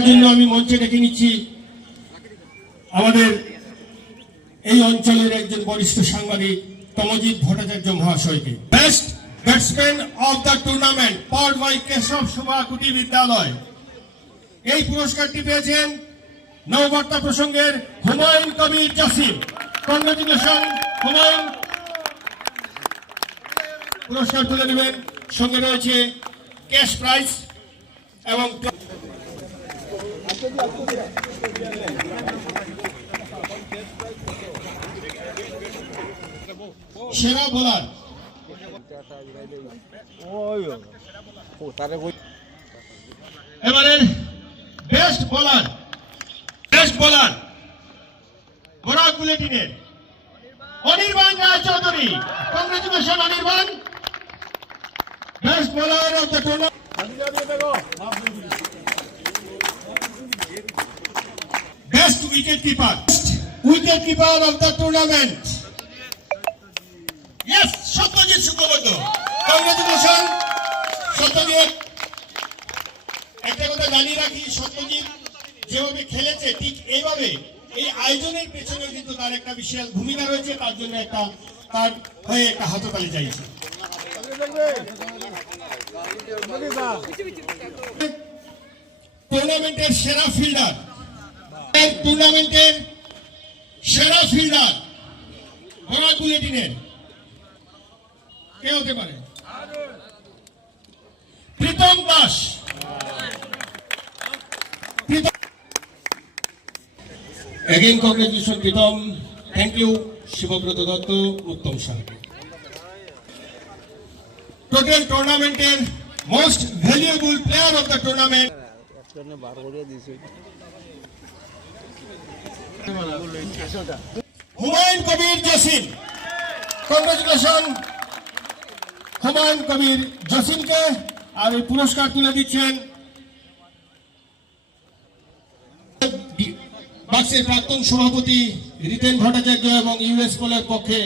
জন্য আমি মঞ্চে ডেকে নিচ্ছি আমাদের এই অঞ্চলের একজন বরিষ্ঠ সাংবাদিক তমজিৎ ভট্টাচার্য মহাশয়কে। Best batsman of the tournament powered by Keshab Shobha Kuti Vidyalaya, এই পুরস্কারটি পেয়েছেন নববার্তা প্রসঙ্গের হুমায়ুন কবির জসিম। কংগ্রেচুলেশন হুমায়ুন। পুরস্কার তুলে নেবেন, সঙ্গে রয়েছে ক্যাশ প্রাইজ এবং সেরা বোলার। এবারে বেস্ট বোলার বরাক বুলেটিনের Anirban Roychowdhury. Congratulation Anirban. Best bowler of the tournament. Best wicketkeeper of the tournament. Yes, Satyajit Sukhobodh. Congratulations, Satyajit. একটা কথা জানিয়ে রাখি, সত্যজিৎ যেভাবে খেলেছে ঠিক এইভাবে এই আয়োজনের পেছনে কিন্তু তার একটা বিশাল ভূমিকা রয়েছে। তার জন্য তার হয়ে একটা হাততালি চাইছে। টুর্নামেন্টের সেরা ফিল্ডার বরাক বুলেটিনের কে হতে পারে? Pritam Das. Again, congratulations, Pritam. Thank you, Shivabrata Datta, Uttam Sharma. Total tournament most valuable player of the tournament. Humayun Kabir Jasim. Congratulation Humayun Kabir জসিমকে। আর এই পুরস্কার তুলে দিচ্ছেন বাক্সের প্রাক্তন সভাপতি রিতেন ভট্টাচার্য এবং ইউএস পোলের পক্ষে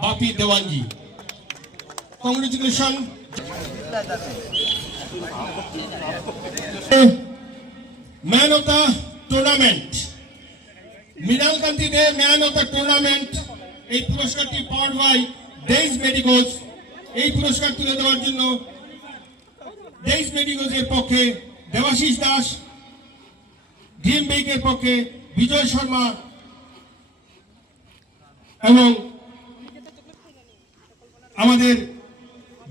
Bapi Dewanji. Congratulation. Man of the tournament Mrinal Kanti De, man of the tournament. এই পুরস্কারটি পাওয়ার্ড বাই ডেইজ মেডিকোজ। এই পুরস্কার তুলে দেওয়ার জন্য ডেইজ মেডিকোজের পক্ষে দেবাশিস দাস, ড্রিম বেকের পক্ষে বিজয় শর্মা এবং আমাদের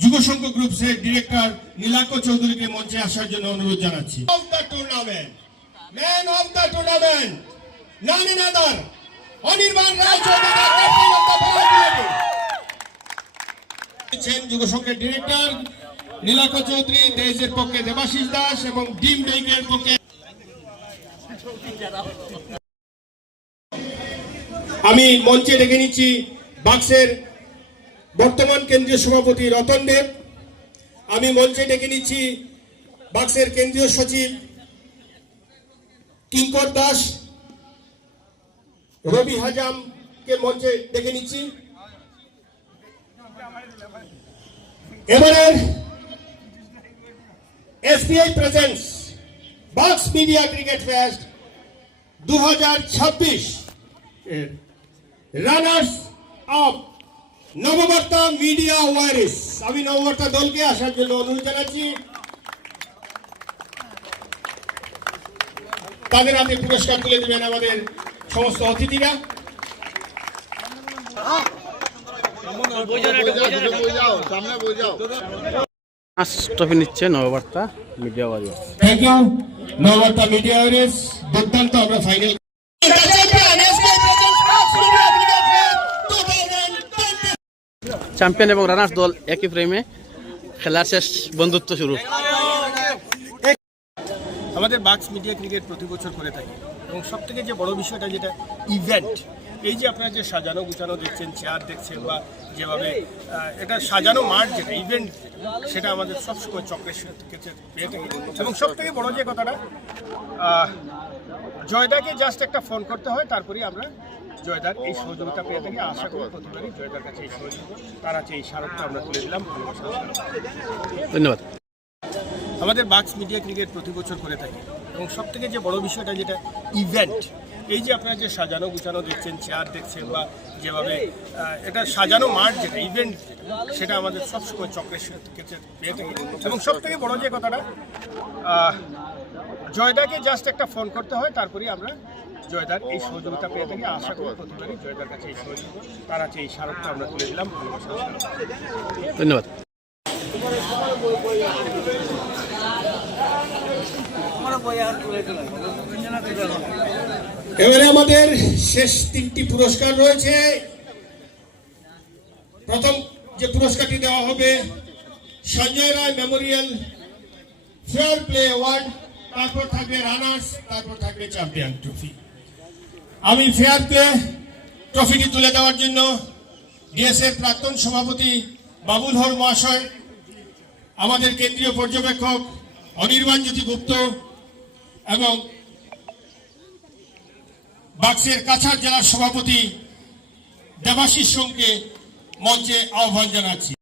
যুবসংঘ গ্রুপসের ডিরেক্টর নীলাক্ষ চৌধুরীকে মঞ্চে আসার জন্য অনুরোধ জানাচ্ছি। Of the tournament, man of the tournament, none other, Anirban Roychowdhury, captain of the Barak bulletin. যুবসংঘের ডিরেক্টর নীলাক্ষ চৌধুরী, দেশের পক্ষে দেবাশিস দাস এবং ড্রিম বেকের পক্ষে আমি মঞ্চে ডেকে নিচ্ছি বাক্সের বর্তমান কেন্দ্রীয় সভাপতি রতন দেব। আমি মঞ্চে ডেকে নিচ্ছি বাক্সের কেন্দ্রীয় সচিব কিঙ্কর দাস। রবি হাজামকে মঞ্চে ডেকে নিচ্ছি। এবারে এসবিআই প্রেজেন্টস বাক্স মিডিয়া ক্রিকেট ফেস্ট 2026 এর রানার্স আপ নববার্তা মিডিয়া ওয়ারিস। আমি নববার্তা দলকে আসার জন্য অনুরোধ জানাচ্ছি। তাদের হাতে পুরস্কার তুলে দেবেন আমাদের সমস্ত অতিথিরা। ট্রফি নিচ্ছে Nababarta media Warsi. Thank you Nababarta media ওয়ারিস। দুর্দান্ত আমরা ফাইনাল। চ্যাম্পিয়ন এবং রানার্স দল একই ফ্রেমে, খেলার শেষ বন্ধুত্ব শুরু। আমাদের বাক্স মিডিয়া ক্রিকেট প্রতি বছর করে থাকে এবং সবথেকে যে বড় বিষয়টা যেটা ইভেন্ট, এই যে আপনারা যে সাজানো গুছানো দেখছেন, চেয়ার দেখছেন বা যেভাবে এটা সাজানো মাঠ যেটা ইভেন্ট, সেটা আমাদের সবসময় চক্রের ক্ষেত্রে পেয়ে থাকি। এবং সবথেকে বড় যে কথাটা, জয়দাকে জাস্ট একটা ফোন করতে হয়, তারপরেই আমরা জয়দার এই সহযোগিতা পেয়ে থাকি। আশা করি প্রতিবারই জয়দার কাছে এই সহযোগিতা, তার আছে এই স্মারকটা আমরা তুলে দিলাম। ধন্যবাদ। আমাদের বাক্স মিডিয়া ক্রিকেট প্রতি বছর করে থাকে এবং সবথেকে যে বড় বিষয়টা যেটা ইভেন্ট, এই যে আপনারা যে সাজানো গুছানো দেখছেন, চেয়ার দেখছেন বা যেভাবে এটা সাজানো মাঠ যেটা ইভেন্ট সেটা আমাদের সবসময় চক্রের ক্ষেত্রে পেয়ে থাকি। এবং সবথেকে বড় যে কথাটা, জয়দাকে জাস্ট একটা ফোন করতে হয়, তারপরেই আমরা জয়দার এই সহযোগিতা পেয়ে থাকি। আশা করি প্রতিবারই জয়দার কাছে এই সহযোগিতা, তার কাছে এই স্মারকটা আমরা তুলে দিলাম। ভালোবাসা। ধন্যবাদ। এবারে আমাদের শেষ 3টি পুরস্কার রয়েছে। প্রথম যে পুরস্কারটি দেওয়া হবে Sanjay Roy Memorial fair play award, তারপর থাকবে রানার্স, তারপর থাকবে চ্যাম্পিয়ন ট্রফি। আমি ফেয়ার প্লে ট্রফিটি তুলে দেওয়ার জন্য ডিএসএর প্রাক্তন সভাপতি বাবুল হর মহাশয়, আমাদের কেন্দ্রীয় পর্যবেক্ষক অনির্বাণ জ্যোতি গুপ্ত এবং বাক্সের কাছাড় জেলার সভাপতি দেবাশিস সোমকে মঞ্চে আহ্বান জানাচ্ছি।